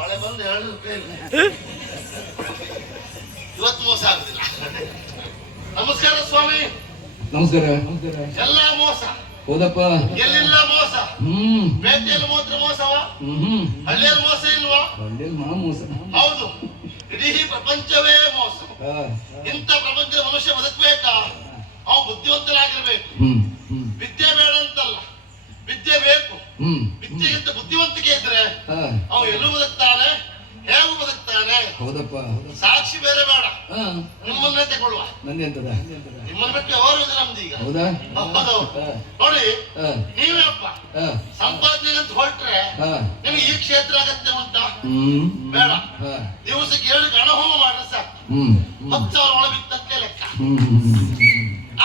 ಮಳೆ ಬಂದು 2 ರೂಪಾಯಿ ಇವತ್ತು ಮೋಸ ಆಗುದಿಲ್ಲ. ನಮಸ್ಕಾರ ಸ್ವಾಮಿ. ನಮಸ್ಕಾರ. ಎಲ್ಲ ಮೋಸ ಹೌದಪ್ಪ. ಎಲ್ಲಿಲ್ಲ ಮೋಸ. ಪೇಟೆಯಲ್ಲಿ ಮಾತ್ರ ಮೋಸವ, ಹಳ್ಳಿಯಲ್ಲಿ ಮೋಸ ಇಲ್ವಾ? ಹಳ್ಳಿಯಲ್ಲಿ ಮೋಸ. ಹೌದು, ಇಡೀ ಪ್ರಪಂಚವೇ ಮೋಸ. ಇಂಥ ಪ್ರಪಂಚದ ಮನುಷ್ಯ ಬದುಕಬೇಕಾ? ಅವ ಬುದ್ಧಿವಂತನಾಗಿರ್ಬೇಕು. ವಿದ್ಯೆ ಬೇಡ ಅಂತಲ್ಲ, ವಿದ್ಯೆ ಬೇಕು. ವಿದ್ಯೆಗಿಂತ ಬುದ್ಧಿವಂತಿಕೆ ಇದ್ರೆ ಅವ ಎಲ್ಲೂ ಬದುಕ್ತಾನೆ, ಹೇಗೂ ಬದುಕ್ತಾನೆ. ಹೌದಪ್ಪ. ಸಾಕ್ಷಿ ಬೇರೆ ಬೇಡ, ನಿಮ್ಮನ್ನೇ ತಗೊಳ್ಳುವ. ನಿಮ್ಮನ್ನ ಬಿಟ್ಟು ಅವರು ನಮ್ದೀಗ. ಹೌದಾ? ನೋಡಿ, ನೀವೇ ಅಪ್ಪ ಸಂಪಾದನೆ ಅಂತ ಹೊರಟ್ರೆ ನಿಮ್ಗೆ ಈ ಕ್ಷೇತ್ರ ಅಗತ್ಯ ಉಂಟಾ? ಬೇಡ. ದಿವಸಕ್ಕೆ 7 ಗಣಹೋಮ ಮಾಡ್ರೆ ಸಾಕು, 10,000 ಒಳ ಬಿತ್ತಂತೆ ಲೆಕ್ಕ.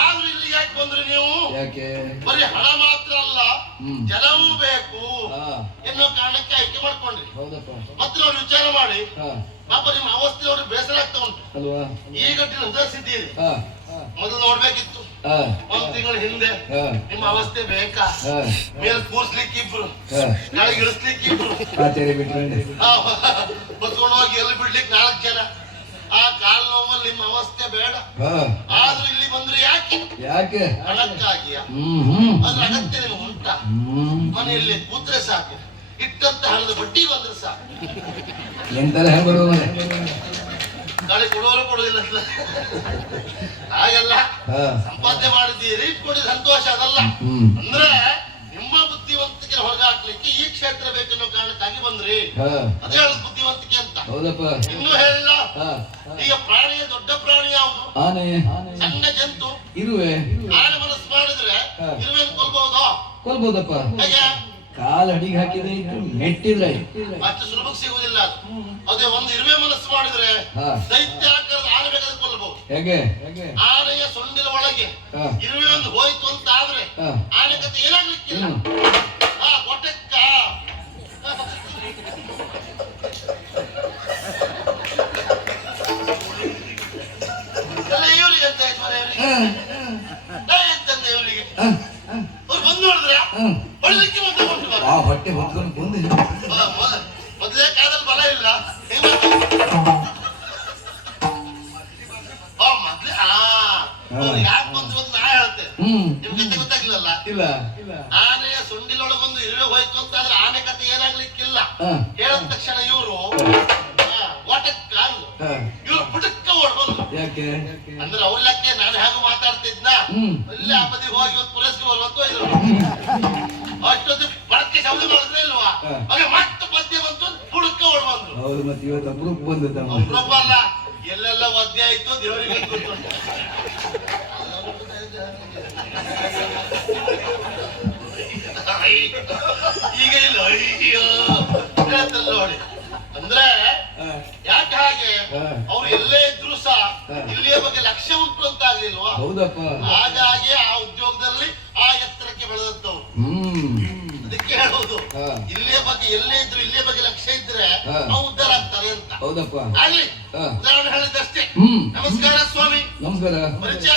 ಆದ್ರೂ ಇಲ್ಲಿ ಯಾಕೆ ಬಂದ್ರಿ ನೀವು? ಬರೀ ಹಣ ಮಾತ್ರ ಅಲ್ಲ, ಜನವೂ ಬೇಕು ಎನ್ನುವ ಕಾರಣಕ್ಕೆ ಆಯ್ಕೆ ಮಾಡ್ಕೊಂಡ್ರಿ. ಮತ್ತೆ ನೋಡಿ ವಿಚಾರ ಮಾಡಿ, ಪಾಪ ನಿಮ್ಮ ಅವಸ್ಥೆ ನೋಡಿ ಬೇಸರ ಆಗ್ತಾ ಉಂಟು. ಈಗ ಉದಾಸಿದ್ದೀರಿ, ಮೊದಲು ನೋಡ್ಬೇಕಿತ್ತು 1 ತಿಂಗಳ ಹಿಂದೆ. ನಿಮ್ಮ ಅವಸ್ಥೆ ಬೇಕಾ? ಮೇಲೆ ಕೂರ್ಸ್ಲಿಕ್ಕೆ ಇಬ್ರು, ನಾಳೆಗೆ ಇಳಿಸ್ಲಿಕ್ಕೆ ಇಬ್ರು, ಹೊತ್ಕೊಂಡು ಹೋಗಿ ಎಲ್ಲಿ ಬಿಡ್ಲಿಕ್ಕೆ 4 ಜನ. ಆ ಕಾಲ್ ನೋವಲ್ಲಿ ನಿಮ್ಮ ಅವಸ್ಥೆ ಬೇಡ. ಆದ್ರೂ ಇಲ್ಲಿ ಬಂದ್ರೆ ಯಾಕೆ? ಹಣಕ್ಕಾಗಿಯ? ಅದ್ರ ಅಗತ್ಯ ನಿಮ್ಗೆ ಉಂಟಾ? ಮನೆಯಲ್ಲಿ ಕೂತ್ರೆ ಸಾಕು, ಇಟ್ಟಂತ ಹಣದ ಬಡ್ಡಿ ಬಂದ್ರೆ ಸಾಕು. ಗಾಳಿ ಕೊಡೋರು ಕೊಡುದಿಲ್ಲ ಹಾಗೆಲ್ಲ ಸಂಪಾದನೆ ಮಾಡಿದ್ದೀರಿ, ಇಟ್ಕೊಡಿ, ಸಂತೋಷ. ಅದಲ್ಲ ಅಂದ್ರೆ ನಿಮ್ಮ ಬುದ್ಧಿವಂತಿಕೆ ಹೊರಗಾಕ್ಲಿಕ್ಕೆ ಈ ಕ್ಷೇತ್ರ ಬೇಕನ್ನೋ ಕಾರಣಕ್ಕಾಗಿ ಬಂದ್ರಿ. ಅದೇ ಹೇಳುದು ಬುದ್ಧಿವಂತಿಕೆ ಅಂತ. ಇನ್ನು ಹೇಳ, ಈಗ ಪ್ರಾಣಿಯ ದೊಡ್ಡ ಪ್ರಾಣಿ ಯಾವುದು? ಸಣ್ಣ ಜಂತು ಇರುವೆ. ಆನೆ ಮನಸ್ಸು ಮಾಡಿದ್ರೆ ಇರುವೆಯನ್ನು ಕೊಲ್ಬಹುದಪ್ಪ. ಹೇಗೆ? ಕಾಲ್ ಅಡಿಗೆ ಹಾಕಿದ್ರೆ ನೆಟ್ಟಿದ್ರೆ ಅಷ್ಟು ಸುಲಭಕ್ಕೆ ಸಿಗುವುದಿಲ್ಲ. ಅದೇ ಒಂದು ಇರುವೆ ಮನಸ್ಸು ಮಾಡಿದ್ರೆ ದೈತ್ಯ ಆಕಾರದ ಆನೆ ಬೇಕಾದ್ರೆ ಕೊಲ್ಲಬಹುದು. ಹೇಗೆ? ಆನೆಯ ಸೊಂಡಿಲ ಒಳಗೆ ಇರುವೆ ಒಂದು ಹೋಯ್ತು ಅಂತ ಆದ್ರೆ ಆನೆ ಕತೆ ಏನಾಗ್ಲಿಕ್ಕಿಲ್ಲ. ಕೊಟ್ಟಕ್ಕ ಇವರಿಗೆ ಅಂತ ಎಂತಂದ್ರೆ ಇವರಿಗೆ ಅವ್ರು ಬಂದು ನೋಡಿದ್ರೆ ಹೊಡ್ಲಿಕ್ಕೆ ಹೊಟ್ಟೆ ಹೊತ್ಕೊಂಡು ಬಂದಿಲ್ಲ. ಮೊದಲೇ ಕಾಲದಲ್ಲಿ ಬಲ ಇಲ್ಲ. ಮೊದ್ಲೇ ಯಾಕೆ ಬಂದ್ರು ಅಂತ ನಾ ಹೇಳ್ತೇನೆ, ನಿಮ್ಗೆ ಗೊತ್ತಾಗ್ಲಿಲ್ಲ. ಆನೆಯ ಸೊಂಡಿಲೊಳಗೊಂದು ಇರುವೆ ಹೋಯ್ತು ಅಂತ ಆದ್ರೆ ಆನೆ ಕತೆ ಏನಾಗ್ಲಿಕ್ಕಿಲ್ಲ. ಹೇಳಿದ ತಕ್ಷಣ ಇವರು ಇವ್ರು ಬುಡಕ್ಕ ಓಡ್ಬಂದ್ರು. ಅಂದ್ರೆ ಅವ್ರ ಲೆಕ್ಕ ನಾನು ಹೇಗೆ ಮಾತಾಡ್ತಿದ್ನ, ಇಲ್ಲೇ ಆ ಬದಿ ಹೋಗಿ ಒಂದು ಪುರಸ್ಕೃತ ಬರುವಂತ ಅಷ್ಟೊಂದು ಬಳಕೆ ಶಬ್ದ ಮಾಡಿದ್ರೆ ಇಲ್ವಾ? ಹಾಗೆ ಮತ್ತೆ ಪದ್ಯ ಬಂತು, ಬುಡಕ್ಕ ಓಡ್ಬಂದ್ರು. ಅಪರೂಪ ಅಲ್ಲ, ಎಲ್ಲೆಲ್ಲ ಒದ್ದೆ ಆಯ್ತು ದೇವರಿಗೆ ಗೊತ್ತು. ಈಗ ಇಲ್ಲ, ಅಯ್ಯೋ ನೋಡಿ. ಅಂದ್ರೆ ಯಾಕೆ ಹಾಗೆ? ಅವ್ರು ಎಲ್ಲೇ ಇದ್ರು ಸಹ ಇಲ್ಲಿಯ ಬಗ್ಗೆ ಲಕ್ಷ್ಯ ಉಂಟು ಅಂತ ಆಗ್ಲಿಲ್ವಾ? ಹಾಗಾಗಿ ಆ ಉದ್ಯೋಗದಲ್ಲಿ ಆ ಎತ್ತರಕ್ಕೆ ಬೆಳೆದಂತವ್ರು. ಅದಕ್ಕೆ ಹೇಳುವುದು, ಇಲ್ಲಿಯ ಬಗ್ಗೆ ಎಲ್ಲೇ ಇದ್ರು ಇಲ್ಲಿಯ ಬಗ್ಗೆ ಲಕ್ಷ್ಯ ಇದ್ರೆ ನಾವು ಉದ್ಧಾರ ಆಗ್ತಾರೆ ಅಂತ. ಆಗ್ಲಿ, ಉದಾಹರಣೆ ಹೇಳಿದಷ್ಟೇ. ನಮಸ್ಕಾರ ಸ್ವಾಮಿ. ನಮಸ್ಕಾರ. ಪರಿಚಯ